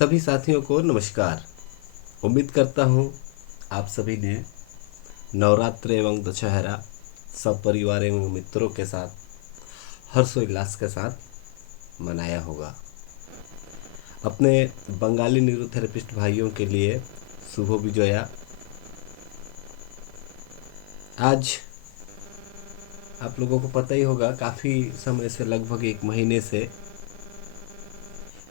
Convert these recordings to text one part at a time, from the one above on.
सभी साथियों को नमस्कार। उम्मीद करता हूँ आप सभी ने नवरात्र एवं दशहरा सब परिवार एवं मित्रों के साथ हर्षोल्लास के साथ मनाया होगा। अपने बंगाली न्यूरोथेरेपिस्ट भाइयों के लिए शुभ विजया। आज आप लोगों को पता ही होगा, काफ़ी समय से लगभग 1 महीने से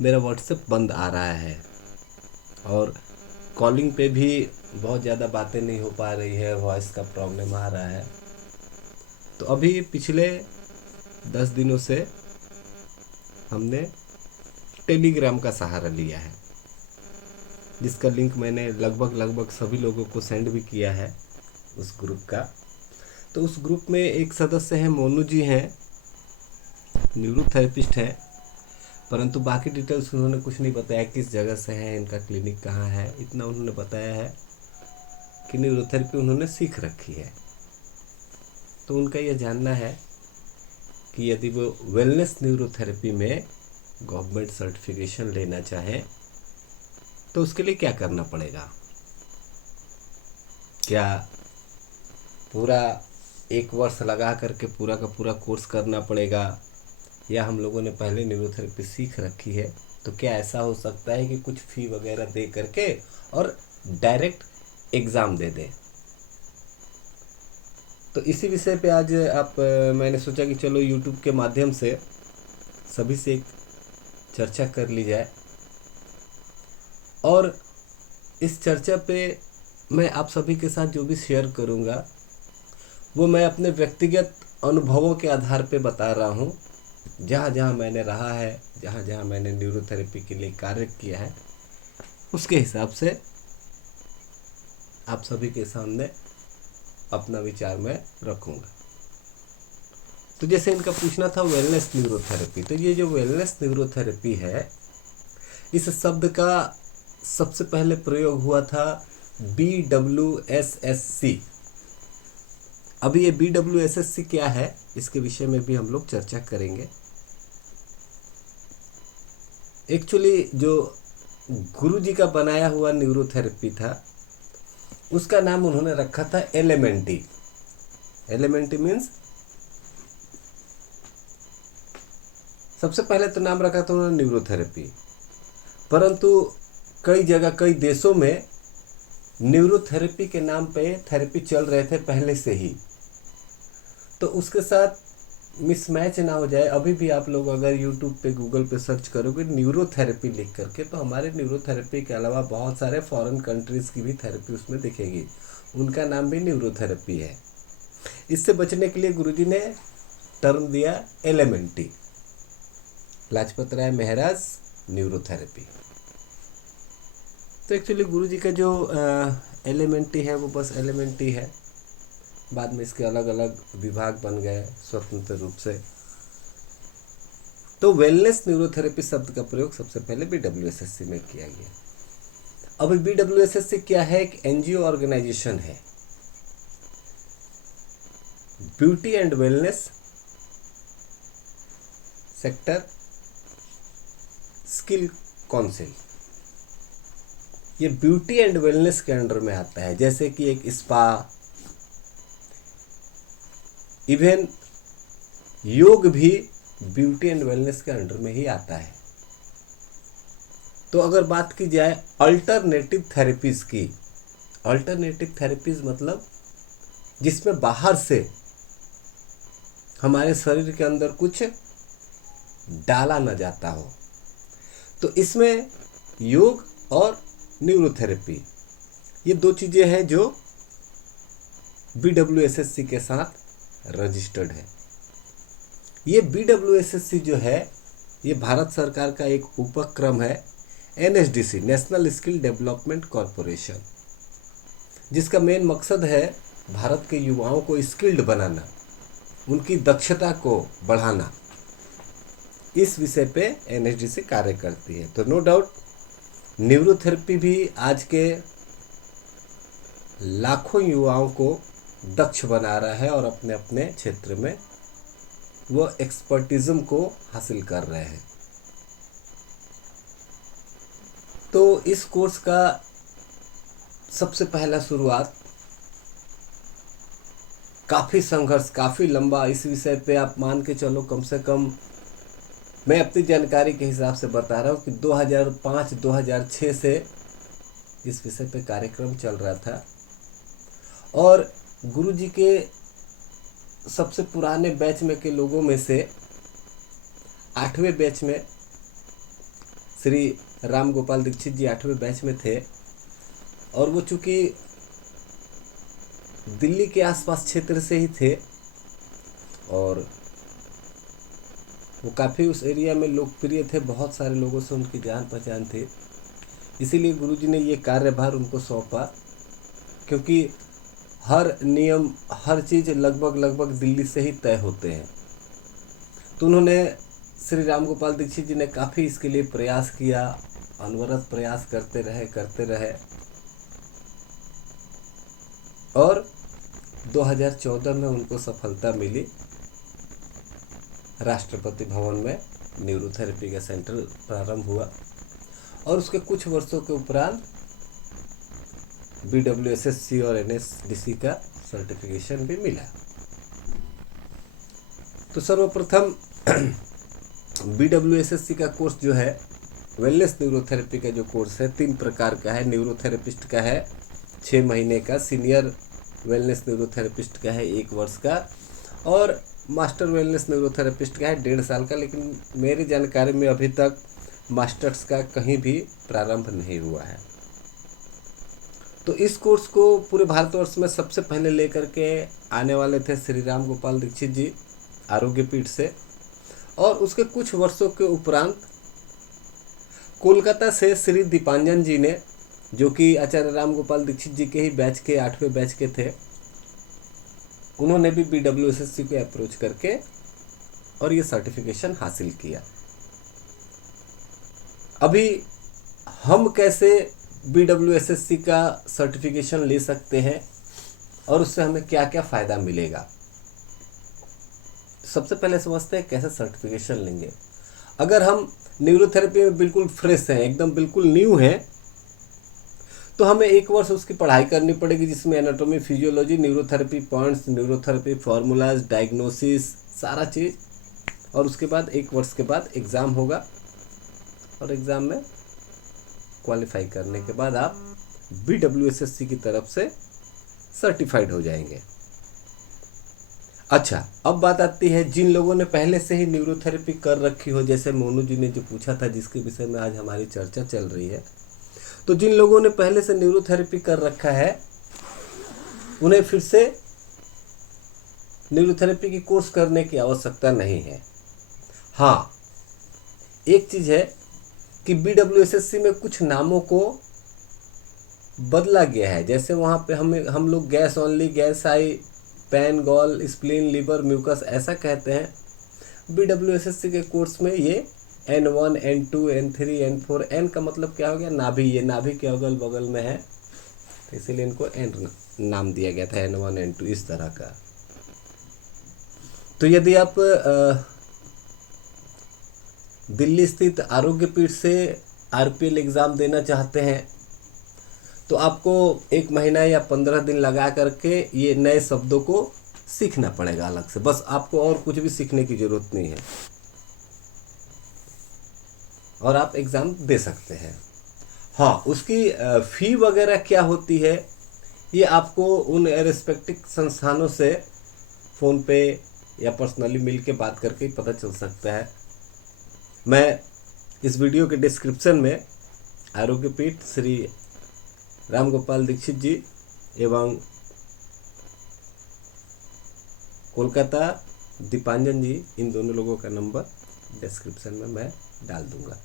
मेरा व्हाट्सएप बंद आ रहा है और कॉलिंग पे भी बहुत ज़्यादा बातें नहीं हो पा रही है, वॉइस का प्रॉब्लम आ रहा है। तो अभी पिछले 10 दिनों से हमने टेलीग्राम का सहारा लिया है, जिसका लिंक मैंने लगभग सभी लोगों को सेंड भी किया है उस ग्रुप का। तो उस ग्रुप में एक सदस्य हैं, मोनू जी हैं, न्यूरोथेरेपिस्ट हैं, परंतु बाकी डिटेल्स उन्होंने कुछ नहीं बताया, किस जगह से है, इनका क्लिनिक कहाँ है। इतना उन्होंने बताया है कि न्यूरोथेरेपी उन्होंने सीख रखी है। तो उनका यह जानना है कि यदि वो वेलनेस न्यूरोथेरेपी में गवर्नमेंट सर्टिफिकेशन लेना चाहे तो उसके लिए क्या करना पड़ेगा। क्या पूरा 1 वर्ष लगा करके पूरा का पूरा कोर्स करना पड़ेगा, या हम लोगों ने पहले न्यूरोथेरेपी सीख रखी है तो क्या ऐसा हो सकता है कि कुछ फ़ी वगैरह दे करके और डायरेक्ट एग्ज़ाम दे दें। तो इसी विषय पे आज मैंने सोचा कि चलो यूट्यूब के माध्यम से सभी से एक चर्चा कर ली जाए, और इस चर्चा पे मैं आप सभी के साथ जो भी शेयर करूँगा वो मैं अपने व्यक्तिगत अनुभवों के आधार पे बता रहा हूँ। जहाँ जहाँ मैंने रहा है, जहाँ जहाँ मैंने न्यूरोथेरेपी के लिए कार्य किया है, उसके हिसाब से आप सभी के सामने अपना विचार मैं रखूँगा। तो जैसे इनका पूछना था वेलनेस न्यूरोथेरेपी, तो ये जो वेलनेस न्यूरोथेरेपी है, इस शब्द का सबसे पहले प्रयोग हुआ था BWSSC। अभी ये BWSSC क्या है, इसके विषय में भी हम लोग चर्चा करेंगे। एक्चुअली जो गुरु जी का बनाया हुआ न्यूरोथेरेपी था, उसका नाम उन्होंने रखा था एलिमेंटी। एलिमेंटी मीन्स, सबसे पहले तो नाम रखा था उन्होंने न्यूरोथेरेपी, परंतु कई जगह कई देशों में न्यूरोथेरेपी के नाम पे थेरेपी चल रहे थे पहले से ही, तो उसके साथ मिसमैच ना हो जाए। अभी भी आप लोग अगर यूट्यूब पे गूगल पे सर्च करोगे न्यूरोथेरेपी लिख करके, तो हमारे न्यूरोथेरेपी के अलावा बहुत सारे फॉरेन कंट्रीज़ की भी थेरेपी उसमें दिखेगी, उनका नाम भी न्यूरोथेरेपी है। इससे बचने के लिए गुरुजी ने टर्म दिया एलिमेंटी, लाजपत राय महराज न्यूरोथेरेपी। तो एक्चुअली गुरुजी का जो एलिमेंटी है वो बस एलिमेंटी है, बाद में इसके अलग अलग विभाग बन गए स्वतंत्र रूप से। तो वेलनेस न्यूरोथेरेपी शब्द का प्रयोग सबसे पहले BWSSC में किया गया। अब BWSSC क्या है? एक NGO ऑर्गेनाइजेशन है, beauty and wellness sector skill council. ये ब्यूटी एंड वेलनेस के अंडर में आता है, जैसे कि एक स्पा, इवन योग भी ब्यूटी एंड वेलनेस के अंडर में ही आता है। तो अगर बात की जाए अल्टरनेटिव थेरेपीज की, अल्टरनेटिव थेरेपीज मतलब जिसमें बाहर से हमारे शरीर के अंदर कुछ डाला न जाता हो, तो इसमें योग और न्यूरोथेरेपी, ये 2 चीज़ें हैं जो BWSSC के साथ रजिस्टर्ड है। ये BWSSC जो है, ये भारत सरकार का एक उपक्रम है, NSDC, national skill development corporation, जिसका मेन मकसद है भारत के युवाओं को स्किल्ड बनाना, उनकी दक्षता को बढ़ाना। इस विषय पे NSDC कार्य करती है। तो नो डाउट न्यूरोथेरेपी भी आज के लाखों युवाओं को दक्ष बना रहा है और अपने अपने क्षेत्र में वो एक्सपर्टिज्म को हासिल कर रहे हैं। तो इस कोर्स का सबसे पहला शुरुआत काफ़ी संघर्ष, काफ़ी लंबा, इस विषय पे आप मान के चलो कम से कम मैं अपनी जानकारी के हिसाब से बता रहा हूँ कि 2005-2006 से इस विषय पे कार्यक्रम चल रहा था। और गुरुजी के सबसे पुराने बैच में के लोगों में से 8वें बैच में श्री राम गोपाल दीक्षित जी 8वें बैच में थे। और वो चूँकि दिल्ली के आसपास क्षेत्र से ही थे और वो काफ़ी उस एरिया में लोकप्रिय थे, बहुत सारे लोगों से उनकी जान पहचान थी। इसीलिए गुरुजी ने ये कार्यभार उनको सौंपा, क्योंकि हर नियम, हर चीज़ लगभग दिल्ली से ही तय होते हैं। तो उन्होंने, श्री राम गोपाल दीक्षित जी ने काफ़ी इसके लिए प्रयास किया, अनवरत प्रयास करते रहे और 2014 में उनको सफलता मिली। राष्ट्रपति भवन में न्यूरोथेरेपी का सेंटर प्रारंभ हुआ और उसके कुछ वर्षों के उपरांत BWSSC और NSDC का सर्टिफिकेशन भी मिला। तो सर्वप्रथम BWSSC का कोर्स जो है, वेलनेस न्यूरोथेरेपी का जो कोर्स है, 3 प्रकार का है। न्यूरोथेरेपिस्ट का है 6 महीने का, सीनियर वेलनेस न्यूरोथेरेपिस्ट का है 1 वर्ष का और मास्टर वेलनेस न्यूरोथेरेपिस्ट का है 1.5 साल का। लेकिन मेरी जानकारी में अभी तक मास्टर्स का कहीं भी प्रारंभ नहीं हुआ है। तो इस कोर्स को पूरे भारतवर्ष में सबसे पहले लेकर के आने वाले थे श्री राम गोपाल दीक्षित जी आरोग्य पीठ से। और उसके कुछ वर्षों के उपरांत कोलकाता से श्री दीपांजन जी ने, जो कि आचार्य राम गोपाल दीक्षित जी के ही बैच के 8वें बैच के थे, उन्होंने भी BWSSC को अप्रोच करके और ये सर्टिफिकेशन हासिल किया। अभी हम कैसे BWSSC का सर्टिफिकेशन ले सकते हैं और उससे हमें क्या क्या फ़ायदा मिलेगा, सबसे पहले समझते हैं कैसे सर्टिफिकेशन लेंगे। अगर हम न्यूरोथेरेपी में बिल्कुल फ्रेश हैं, एकदम बिल्कुल न्यू हैं, तो हमें 1 वर्ष उसकी पढ़ाई करनी पड़ेगी, जिसमें anatomy, physiology, neurotherapy points, neurotherapy formulas, diagnosis, सारा चीज़। और उसके बाद 1 वर्ष के बाद एग्ज़ाम होगा और एग्ज़ाम में क्वालिफाई करने के बाद आप BWSSC की तरफ से सर्टिफाइड हो जाएंगे। अच्छा, अब बात आती है जिन लोगों ने पहले से ही न्यूरोथेरेपी कर रखी हो, जैसे मोनू जी ने जो पूछा था, जिसके विषय में आज हमारी चर्चा चल रही है। तो जिन लोगों ने पहले से न्यूरोथेरेपी कर रखा है, उन्हें फिर से न्यूरोथेरेपी की कोर्स करने की आवश्यकता नहीं है। हाँ, एक चीज़ है कि BWSSC में कुछ नामों को बदला गया है। जैसे वहाँ पे हम लोग gas only, gas I, pan, gall, spleen, liver, mucus ऐसा कहते हैं। BWSSC के कोर्स में ये N1, N2, N3, N4, N का मतलब क्या हो गया, नाभि। ये नाभि के अगल बगल में है, तो इसीलिए इनको N नाम दिया गया था, N1, N2 इस तरह का। तो यदि आप दिल्ली स्थित आरोग्य पीठ से RPL एग्ज़ाम देना चाहते हैं, तो आपको 1 महीना या 15 दिन लगा करके ये नए शब्दों को सीखना पड़ेगा अलग से। बस आपको और कुछ भी सीखने की ज़रूरत नहीं है और आप एग्ज़ाम दे सकते हैं। हाँ, उसकी फ़ी वगैरह क्या होती है, ये आपको उन रेस्पेक्टिव संस्थानों से फ़ोन पे या पर्सनली मिल के बात करके पता चल सकता है। मैं इस वीडियो के डिस्क्रिप्शन में आरोग्य पीठ श्री राम गोपाल दीक्षित जी एवं कोलकाता दीपांजन जी, इन दोनों लोगों का नंबर डिस्क्रिप्शन में मैं डाल दूंगा,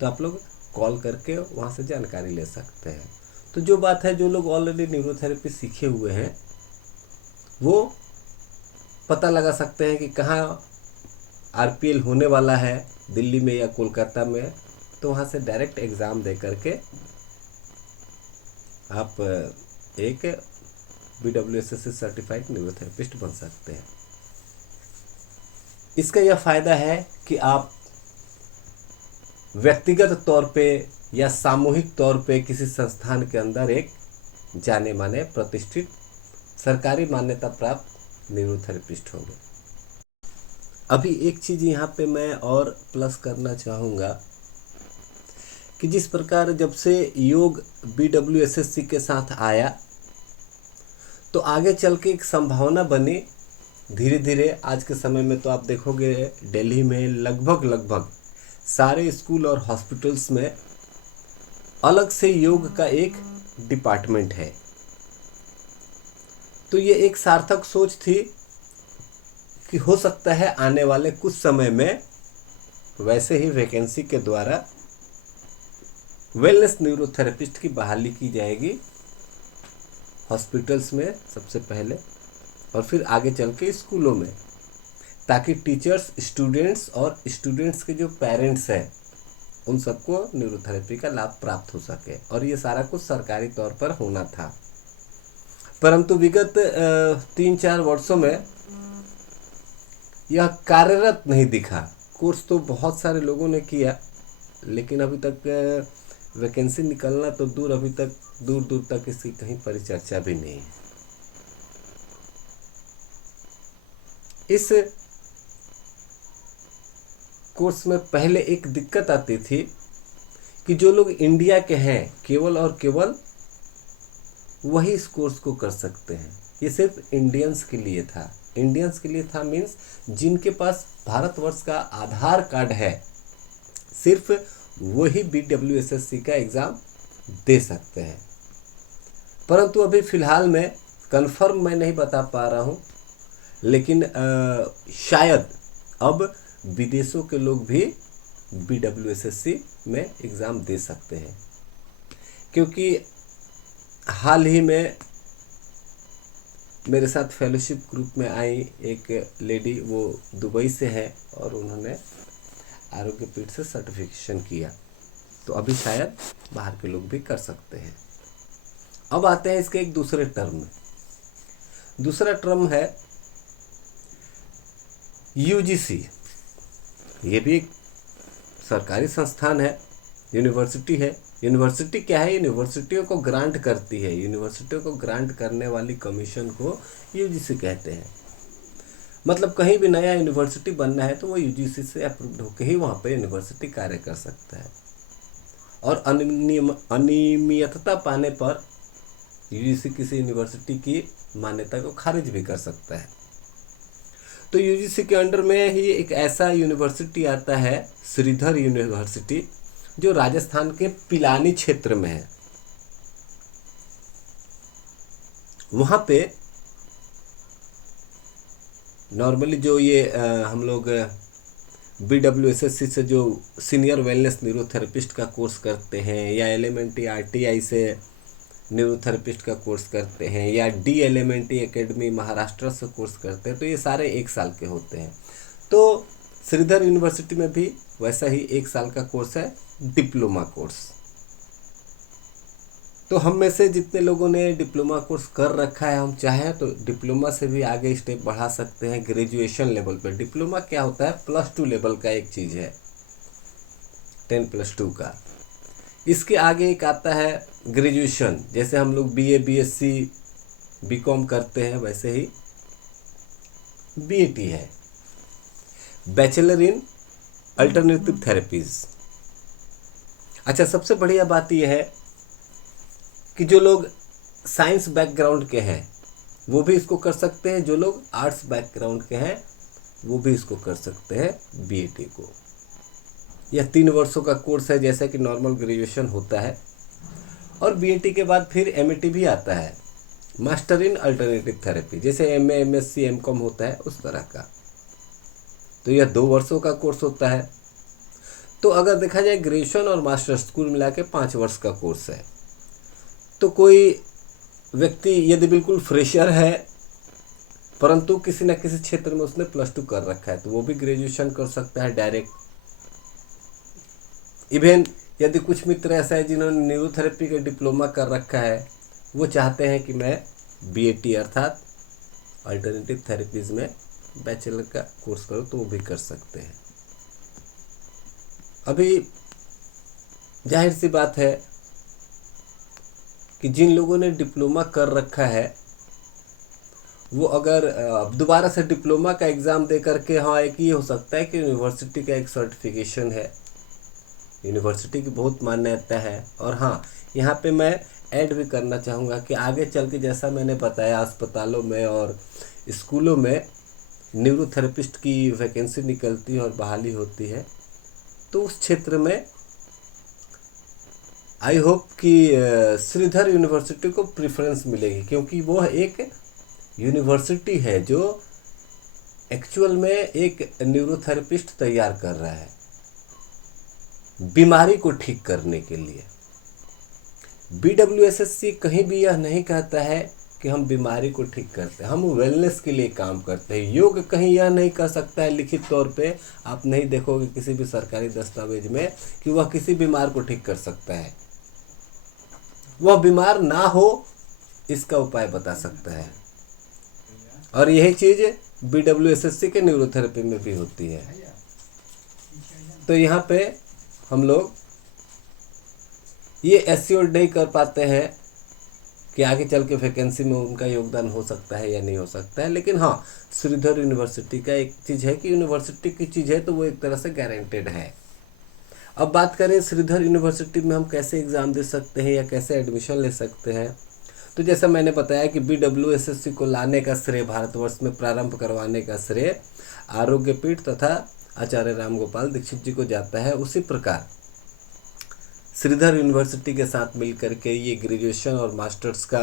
तो आप लोग कॉल करके वहाँ से जानकारी ले सकते हैं। तो जो बात है, जो लोग ऑलरेडी न्यूरोथेरेपी सीखे हुए हैं वो पता लगा सकते हैं कि कहाँ RPL होने वाला है, दिल्ली में या कोलकाता में। तो वहाँ से डायरेक्ट एग्ज़ाम दे करके आप एक BWSSC सर्टिफाइड न्यूरोथेरेपिस्ट बन सकते हैं। इसका यह फ़ायदा है कि आप व्यक्तिगत तौर पे या सामूहिक तौर पे किसी संस्थान के अंदर एक जाने माने प्रतिष्ठित सरकारी मान्यता प्राप्त न्यूरोथेरेपिस्ट होंगे। अभी एक चीज़ यहाँ पे मैं और प्लस करना चाहूँगा कि जिस प्रकार जब से योग BWSSC के साथ आया तो आगे चल के एक संभावना बनी धीरे धीरे। आज के समय में तो आप देखोगे दिल्ली में लगभग सारे स्कूल और हॉस्पिटल्स में अलग से योग का एक डिपार्टमेंट है। तो ये एक सार्थक सोच थी कि हो सकता है आने वाले कुछ समय में वैसे ही वैकेंसी के द्वारा वेलनेस न्यूरोथेरेपिस्ट की बहाली की जाएगी हॉस्पिटल्स में सबसे पहले और फिर आगे चल के स्कूलों में, ताकि टीचर्स, स्टूडेंट्स और स्टूडेंट्स के जो पेरेंट्स हैं उन सबको न्यूरोथेरेपी का लाभ प्राप्त हो सके। और ये सारा कुछ सरकारी तौर पर होना था, परंतु विगत 3-4 वर्षों में यह कार्यरत नहीं दिखा। कोर्स तो बहुत सारे लोगों ने किया, लेकिन अभी तक वैकेंसी निकलना तो दूर, अभी तक दूर तक इसकी कहीं परिचर्चा भी नहीं है। इस कोर्स में पहले एक दिक्कत आती थी कि जो लोग इंडिया के हैं केवल और केवल वही इस कोर्स को कर सकते हैं। ये सिर्फ इंडियंस के लिए था। इंडियंस के लिए था मीन्स जिनके पास भारतवर्ष का आधार कार्ड है, सिर्फ वही BWSSC का एग्ज़ाम दे सकते हैं। परंतु अभी फ़िलहाल में कंफर्म मैं नहीं बता पा रहा हूँ, लेकिन शायद अब विदेशों के लोग भी BWSSC में एग्ज़ाम दे सकते हैं, क्योंकि हाल ही में मेरे साथ फेलोशिप ग्रुप में आई एक लेडी, वो दुबई से है और उन्होंने आरोग्य पीठ से सर्टिफिकेशन किया, तो अभी शायद बाहर के लोग भी कर सकते हैं। अब आते हैं इसके एक दूसरे टर्म में। दूसरा टर्म है UGC। ये भी एक सरकारी संस्थान है, यूनिवर्सिटी है। यूनिवर्सिटी क्या है? यूनिवर्सिटियों को ग्रांट करती है। यूनिवर्सिटियों को ग्रांट करने वाली कमीशन को UGC कहते हैं। मतलब कहीं भी नया यूनिवर्सिटी बनना है तो वो UGC से अप्रूव्ड होकर ही वहाँ पे यूनिवर्सिटी कार्य कर सकता है, और अनियमितता पाने पर UGC किसी यूनिवर्सिटी की मान्यता को खारिज भी कर सकता है। तो UGC के अंडर में ही एक ऐसा यूनिवर्सिटी आता है, श्रीधर यूनिवर्सिटी, जो राजस्थान के पिलानी क्षेत्र में है। वहाँ पे नॉर्मली जो ये हम लोग BWSSC से जो सीनियर वेलनेस न्यूरोथेरेपिस्ट का कोर्स करते हैं, या एलिमेंट्री RTI से न्यूरोथेरेपिस्ट का कोर्स करते हैं, या DLMNT एकेडमी महाराष्ट्र से कोर्स करते हैं, तो ये सारे 1 साल के होते हैं। तो श्रीधर यूनिवर्सिटी में भी वैसा ही 1 साल का कोर्स है, डिप्लोमा कोर्स। तो हम में से जितने लोगों ने डिप्लोमा कोर्स कर रखा है, हम चाहें तो डिप्लोमा से भी आगे स्टेप बढ़ा सकते हैं ग्रेजुएशन लेवल पर। डिप्लोमा क्या होता है? +2 लेवल का एक चीज़ है, 10+2 का। इसके आगे एक आता है ग्रेजुएशन, जैसे हम लोग BA BSc BCom करते हैं, वैसे ही BAT है, बैचलर इन अल्टरनेटिव थेरेपीज़। अच्छा, सबसे बढ़िया बात यह है कि जो लोग साइंस बैकग्राउंड के हैं वो भी इसको कर सकते हैं, जो लोग आर्ट्स बैकग्राउंड के हैं वो भी इसको कर सकते हैं BAT को। यह 3 वर्षों का कोर्स है, जैसा कि नॉर्मल ग्रेजुएशन होता है। और BAT के बाद फिर MAT भी आता है, मास्टर इन अल्टरनेटिव थेरेपी, जैसे MA MSc MCom होता है उस तरह का। तो यह 2 वर्षों का कोर्स होता है। तो अगर देखा जाए ग्रेजुएशन और मास्टर्स कुल मिला के 5 वर्ष का कोर्स है। तो कोई व्यक्ति यदि बिल्कुल फ्रेशर है परंतु किसी न किसी क्षेत्र में उसने +2 कर रखा है, तो वो भी ग्रेजुएशन कर सकता है डायरेक्ट। इवन यदि कुछ मित्र ऐसा है जिन्होंने न्यूरोथेरेपी का डिप्लोमा कर रखा है, वो चाहते हैं कि मैं BAT अर्थात अल्टरनेटिव थेरेपीज़ में बैचलर का कोर्स करूँ, तो वो भी कर सकते हैं। अभी जाहिर सी बात है कि जिन लोगों ने डिप्लोमा कर रखा है वो अगर दोबारा से डिप्लोमा का एग्ज़ाम दे करके, हाँ एक ये हो सकता है कि यूनिवर्सिटी का एक सर्टिफिकेशन है, यूनिवर्सिटी की बहुत मान्यता है। और हाँ, यहाँ पे मैं ऐड भी करना चाहूँगा कि आगे चल के जैसा मैंने बताया अस्पतालों में और स्कूलों में न्यूरोथेरेपिस्ट की वैकेंसी निकलती है और बहाली होती है, तो उस क्षेत्र में आई होप कि श्रीधर यूनिवर्सिटी को प्रेफरेंस मिलेगी, क्योंकि वो एक यूनिवर्सिटी है जो एक्चुअल में एक न्यूरोथेरेपिस्ट तैयार कर रहा है बीमारी को ठीक करने के लिए। BWSSC कहीं भी यह नहीं कहता है कि हम बीमारी को ठीक करते हैं, हम वेलनेस के लिए काम करते हैं। योग कहीं यह नहीं कह सकता है लिखित तौर पे, आप नहीं देखोगे किसी भी सरकारी दस्तावेज में कि वह किसी बीमार को ठीक कर सकता है। वह बीमार ना हो इसका उपाय बता सकता है, और यही चीज़ BWSSC के न्यूरोथेरेपी में भी होती है। तो यहाँ पे हम लोग ये एश्योर नहीं कर पाते हैं कि आगे चल के वैकेंसी में उनका योगदान हो सकता है या नहीं हो सकता है, लेकिन हाँ श्रीधर यूनिवर्सिटी का एक चीज़ है कि यूनिवर्सिटी की चीज़ है तो वो एक तरह से गारंटेड है। अब बात करें श्रीधर यूनिवर्सिटी में हम कैसे एग्ज़ाम दे सकते हैं या कैसे एडमिशन ले सकते हैं, तो जैसा मैंने बताया कि BWSSC को लाने का श्रेय, भारतवर्ष में प्रारंभ करवाने का श्रेय आरोग्यपीठ तथा आचार्य रामगोपाल दीक्षित जी को जाता है। उसी प्रकार श्रीधर यूनिवर्सिटी के साथ मिलकर के ये ग्रेजुएशन और मास्टर्स का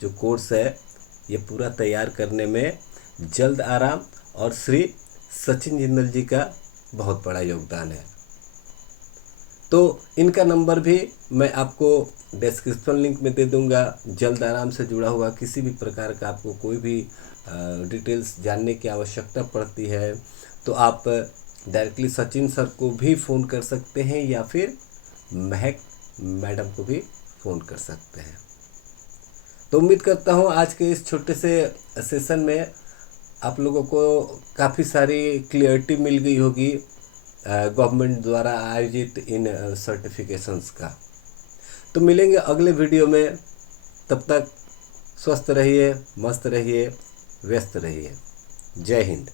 जो कोर्स है ये पूरा तैयार करने में जल्द आराम और श्री सचिन जिंदल जी का बहुत बड़ा योगदान है। तो इनका नंबर भी मैं आपको डिस्क्रिप्शन लिंक में दे दूंगा। जल्द आराम से जुड़ा हुआ किसी भी प्रकार का आपको कोई भी डिटेल्स जानने की आवश्यकता पड़ती है तो आप डायरेक्टली सचिन सर को भी फ़ोन कर सकते हैं या फिर महक मैडम को भी फ़ोन कर सकते हैं। तो उम्मीद करता हूँ आज के इस छोटे से सेशन में आप लोगों को काफ़ी सारी क्लियरिटी मिल गई होगी गवर्नमेंट द्वारा आयोजित इन सर्टिफिकेशंस का। तो मिलेंगे अगले वीडियो में, तब तक स्वस्थ रहिए, मस्त रहिए, व्यस्त रहिए। जय हिंद।